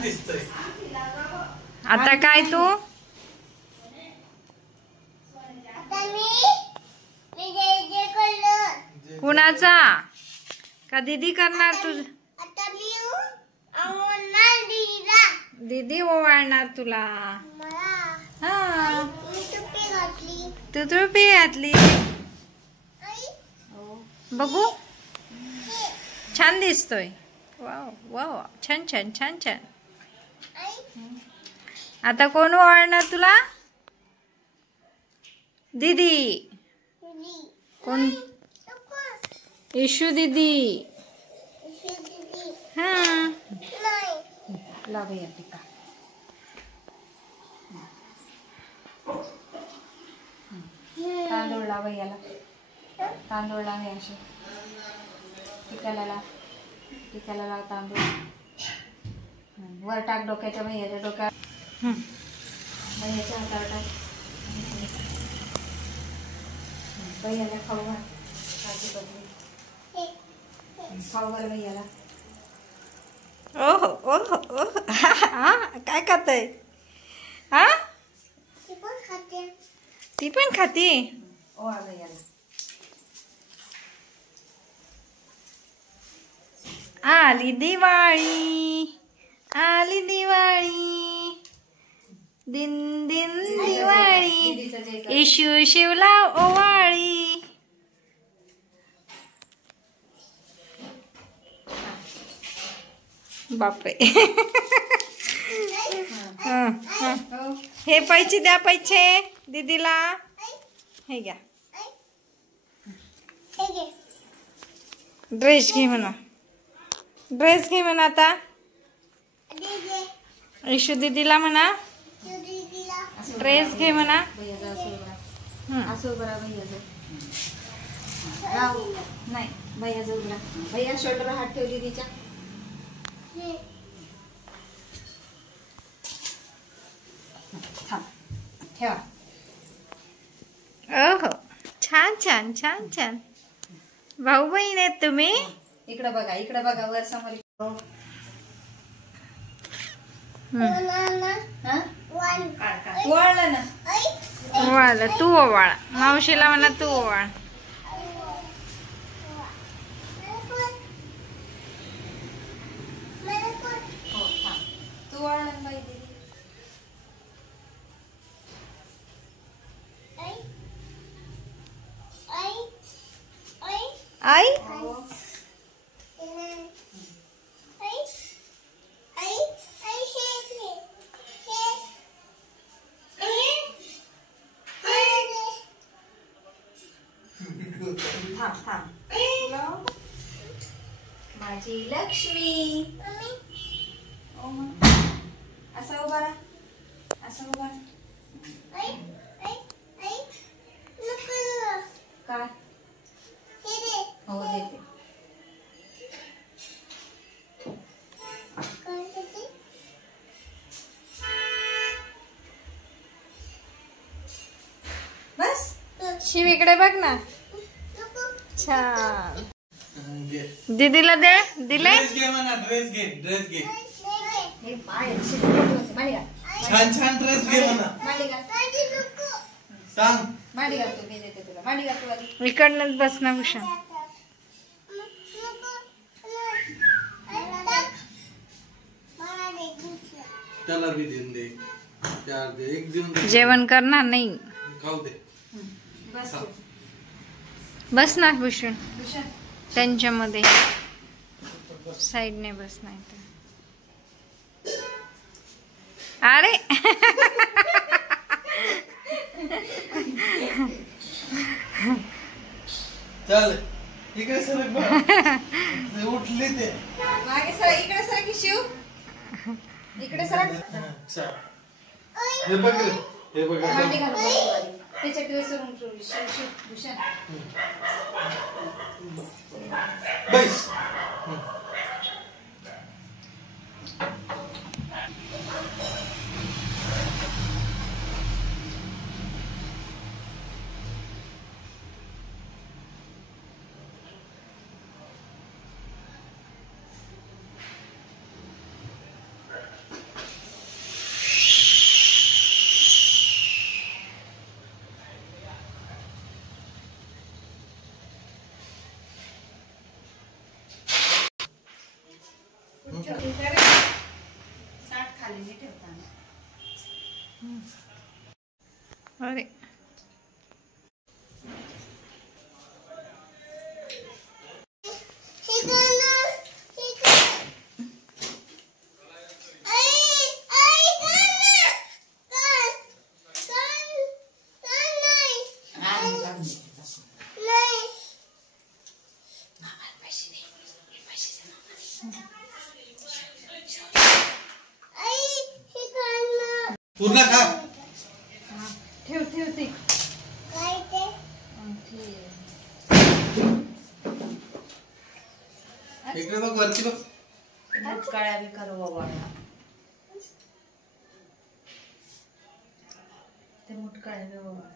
छान दिसतोय. आता काय तू कुणाचा का दीदी करणार तुझ दीदी ओवाळणार तुला. हा तू टोपी घातली बघू छान दिसतोय. वाव वाव छान छान छान छान. आता कोण ओवाळणार तुला दीदी कोण इशू दीदी. हा लावूया टीका. तांदूळ लाव याला तांदूळ लाव असे टिकायला लाव टिकायला लाव तांदूळ. वर टाक डोक्याच्या भैयाच्या डोक्यात भैयाच्या हातावर टाक. भैयाला खाऊ घाल खाऊ घाल भैयाला. ओहो ओहो ओहो काय खातय हा ती पण खाते. ओ भैयाला आली दिवाळी आली दिवाळी दिन दिन दिवाळी इशू शिवला ओवाळी. बापरे हे पैसे द्या पैसे दीदीला. हे घ्या ड्रेस घे म्हणा ड्रेस घे म्हणा. आता इशू दीदीला म्हणा ड्रेस घे म्हणा. नाही भैया जवळ भैया शोल्डर हात ठेव दीदीच्या. ठेवा. ओहो छान छान छान छान. भाऊ बहीण आहेत तुम्ही. इकडे बघा वर समोर. ओवाळला तू ओवाळ मावशीला म्हणा तू ओवाळ. तू ओवाळ बाई दीदी. आई माझी लक्ष्मी. असं उभा राहा असं उभा राहा. काय हो देते. बस शिव इकडे बघ ना. छान दीदीला दे दिले. ड्रेस घे छान छान ड्रेस घे म्हणा. सांग माडी घालतो मी देते तुला. माडी घालतो इकडनंच बस ना भूषण. त्याला भी देऊन दे चार दे एक देऊन दे. जेवण करणार नाही खाऊ दे. बस ना भूषण त्यांच्यामध्ये साईडने बस नाही तर. अरे चल इकडे सर उठले ते मागे सर इकडे सर की शिव इकडे सर. हे बघ हे बघ त्याच्या ड्रेसवरून भूषण बस. ताट खाली नाही ठेवताना. अरे पूर्ण खा. ठेव ठेव ते इकडे बघ वरती बघ. मुटकाळ्या बी करू बाबा. ते मुटकाळ्या बी बाबा.